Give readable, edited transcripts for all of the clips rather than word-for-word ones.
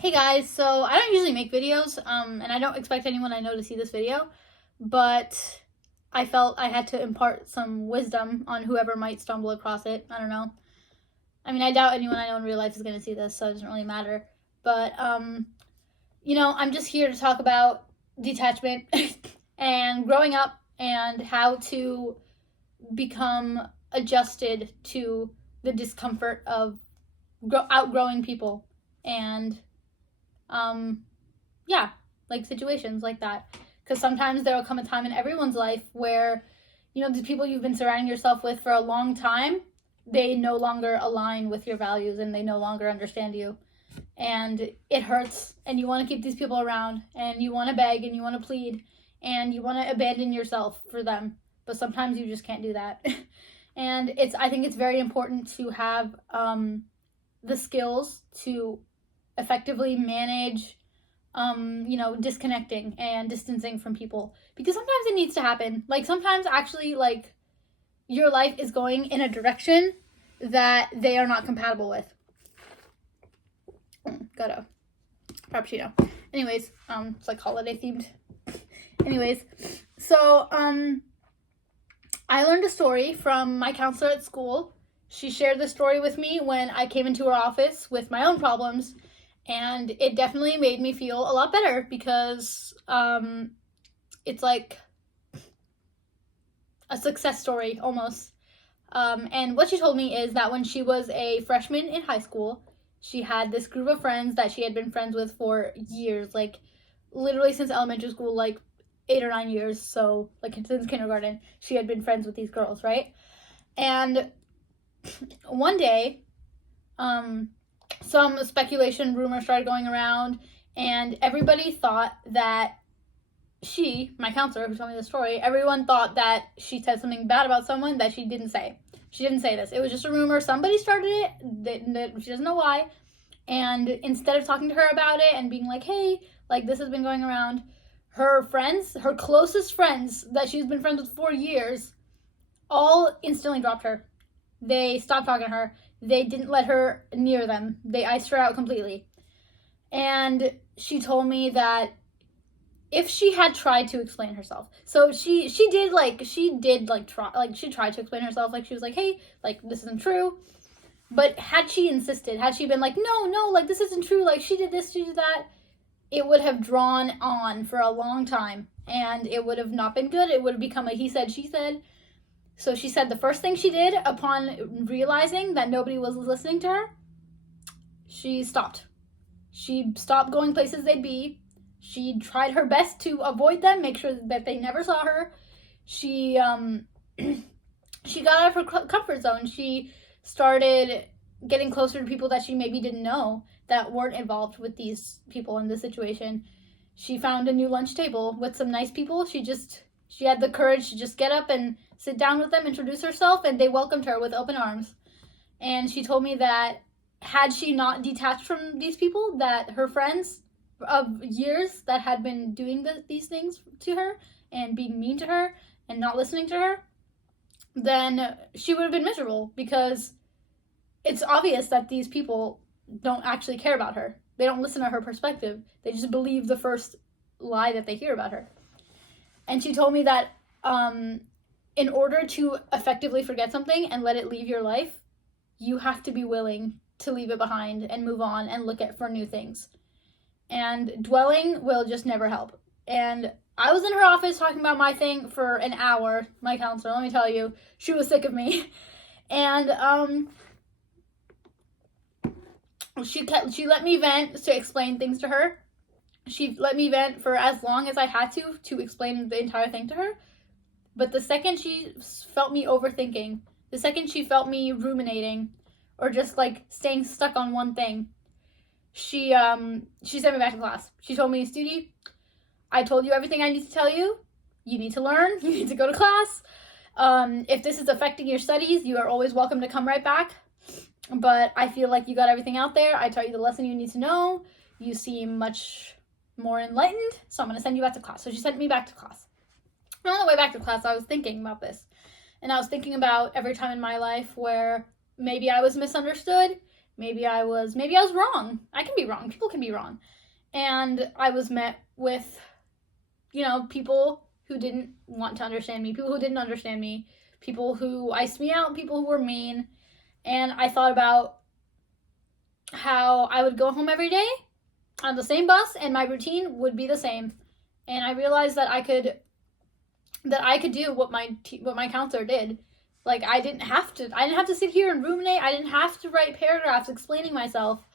Hey guys, so I don't usually make videos, and I don't expect anyone I know to see this video, but I felt I had to impart some wisdom on whoever might stumble across it. I don't know. I mean, I doubt anyone I know in real life is going to see this, so it doesn't really matter. But, I'm just here to talk about detachment and growing up and how to become adjusted to the discomfort of outgrowing people and um, yeah, like situations like that. Because sometimes there will come a time in everyone's life where, the people you've been surrounding yourself with for a long time, they no longer align with your values and they no longer understand you. And it hurts, and you want to keep these people around, and you want to beg, and you want to plead, and you want to abandon yourself for them. But sometimes you just can't do that. And I think it's very important to have the skills to effectively manage disconnecting and distancing from people, because sometimes it needs to happen. Like sometimes actually, like, your life is going in a direction that they are not compatible with. Got a frappuccino. Anyways, it's like holiday themed. Anyways, so I learned a story from my counselor at school. She shared the story with me when I came into her office with my own problems, and it definitely made me feel a lot better because it's like a success story almost. And what she told me is that when she was a freshman in high school, she had this group of friends that she had been friends with for years, like literally since elementary school, like 8 or 9 years. So like since kindergarten, she had been friends with these girls, right? And one day, some speculation rumors started going around, and everybody thought that my counselor who told me the story, everyone thought that she said something bad about someone that she didn't say. She didn't say this. It was just a rumor. Somebody started it. She doesn't know why. And instead of talking to her about it and being like, hey, like this has been going around, her friends, her closest friends that she's been friends with for years, all instantly dropped her. They stopped talking to her. They didn't let her near them. They iced her out completely. And she told me that if she had tried to explain herself, so she tried to explain herself, like she was like, hey, like this isn't true. But had she insisted, had she been like, no, like this isn't true, like she did this, she did that, it would have drawn on for a long time, and it would have not been good. It would have become a he said, she said. So she said the first thing she did upon realizing that nobody was listening to her, she stopped. She stopped going places they'd be. She tried her best to avoid them, make sure that they never saw her. She she got out of her comfort zone. She started getting closer to people that she maybe didn't know that weren't involved with these people in this situation. She found a new lunch table with some nice people. She had the courage to just get up and sit down with them, introduce herself, and they welcomed her with open arms. And she told me that had she not detached from these people, that her friends of years that had been doing these things to her and being mean to her and not listening to her, then she would have been miserable, because it's obvious that these people don't actually care about her. They don't listen to her perspective. They just believe the first lie that they hear about her. And she told me that in order to effectively forget something and let it leave your life, you have to be willing to leave it behind and move on and look for new things. And dwelling will just never help. And I was in her office talking about my thing for an hour. My counselor, let me tell you, she was sick of me. And she let me vent to explain things to her. She let me vent for as long as I had to explain the entire thing to her. But the second she felt me overthinking, the second she felt me ruminating, or just like staying stuck on one thing, she sent me back to class. She told me, Studi, I told you everything I need to tell you. You need to learn. You need to go to class. If this is affecting your studies, you are always welcome to come right back. But I feel like you got everything out there. I taught you the lesson you need to know. You seem much more enlightened, so I'm going to send you back to class. So she sent me back to class. And on the way back to class, I was thinking about this. And I was thinking about every time in my life where maybe I was misunderstood, Maybe I was wrong. I can be wrong. People can be wrong. And I was met with, people who didn't want to understand me, people who didn't understand me, people who iced me out, people who were mean. And I thought about how I would go home every day on the same bus and my routine would be the same. And I realized that I could do what my counselor did. Like, I didn't have to sit here and ruminate. I didn't have to write paragraphs explaining myself.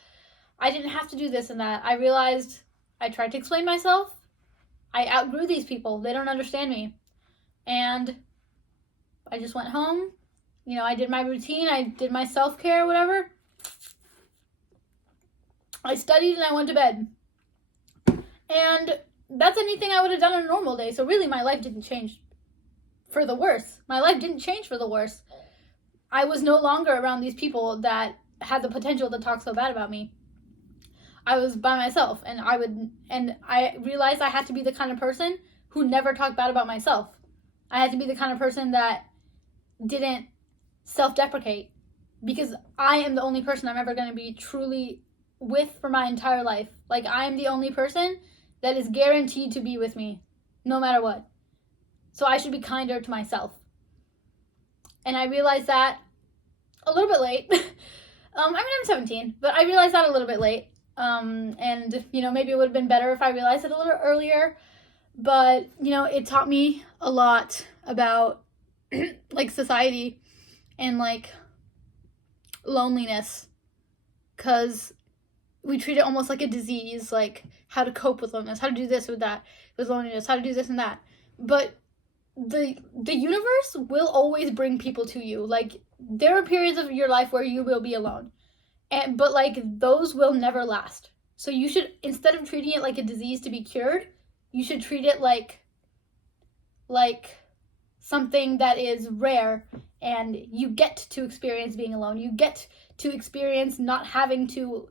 I didn't have to do this and that. I realized I tried to explain myself. I outgrew these people. They don't understand me. And I just went home. I did my routine. I did my self-care, whatever. I studied and I went to bed. And that's anything I would have done on a normal day. So really, my life didn't change for the worse. My life didn't change for the worse. I was no longer around these people that had the potential to talk so bad about me. I was by myself, and I realized I had to be the kind of person who never talked bad about myself. I had to be the kind of person that didn't self-deprecate, because I am the only person I'm ever going to be truly with for my entire life. Like, I am the only person that is guaranteed to be with me, no matter what. So I should be kinder to myself. And I realized that a little bit late. I'm 17, but I realized that a little bit late. And, maybe it would have been better if I realized it a little earlier. But, it taught me a lot about, like, society and, like, loneliness. Because we treat it almost like a disease, like how to cope with loneliness, how to do this with that, with loneliness, how to do this and that. But the universe will always bring people to you. Like, there are periods of your life where you will be alone, but like, those will never last. So you should, instead of treating it like a disease to be cured, you should treat it like something that is rare, and you get to experience being alone. You get to experience not having to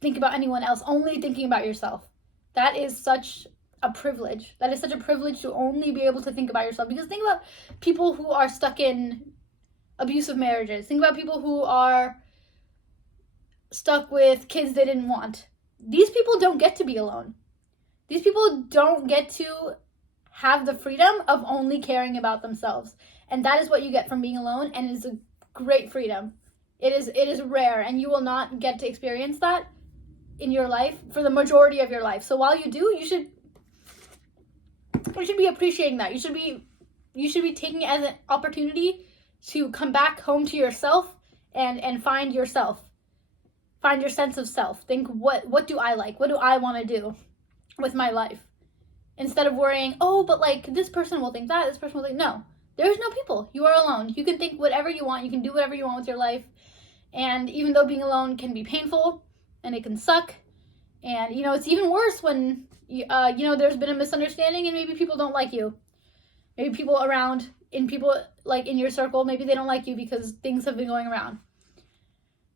think about anyone else, only thinking about yourself. That is such a privilege. That is such a privilege to only be able to think about yourself. Because think about people who are stuck in abusive marriages. Think about people who are stuck with kids they didn't want. These people don't get to be alone. These people don't get to have the freedom of only caring about themselves. And that is what you get from being alone, and it is a great freedom. It is rare, and you will not get to experience that in your life for the majority of your life. So while you do, you should be appreciating that. You should be taking it as an opportunity to come back home to yourself and find yourself. Find your sense of self. Think, what do I like? What do I want to do with my life? Instead of worrying, but like, this person will think that, this person will think, no. There's no people. You are alone. You can think whatever you want. You can do whatever you want with your life. And even though being alone can be painful and it can suck, and, it's even worse when, there's been a misunderstanding and maybe people don't like you. Maybe people around, people like in your circle, maybe they don't like you because things have been going around.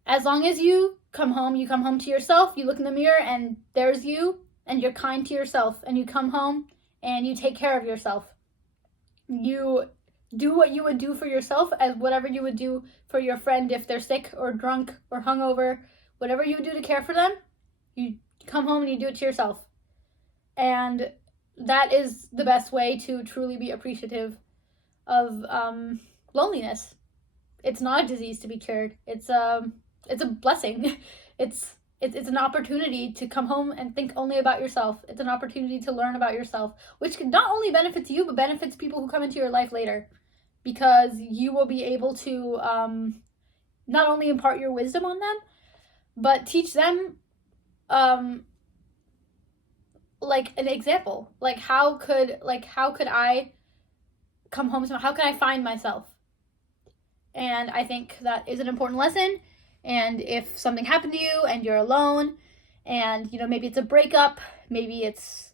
As long as you come home to yourself, you look in the mirror and there's you, and you're kind to yourself, and you come home and you take care of yourself. You do what you would do for yourself as whatever you would do for your friend if they're sick or drunk or hungover. Whatever you would do to care for them, you come home and you do it to yourself. And that is the best way to truly be appreciative of loneliness. It's not a disease to be cured. It's a blessing. It's an opportunity to come home and think only about yourself. It's an opportunity to learn about yourself, which not only benefits you, but benefits people who come into your life later, because you will be able to not only impart your wisdom on them, but teach them like an example. Like, how could I come home to, how can I find myself? And I think that is an important lesson. And if something happened to you and you're alone, and, maybe it's a breakup, maybe it's,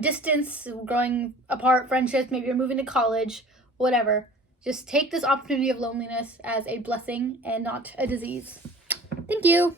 distance, growing apart, friendships, maybe you're moving to college, whatever. Just take this opportunity of loneliness as a blessing and not a disease. Thank you.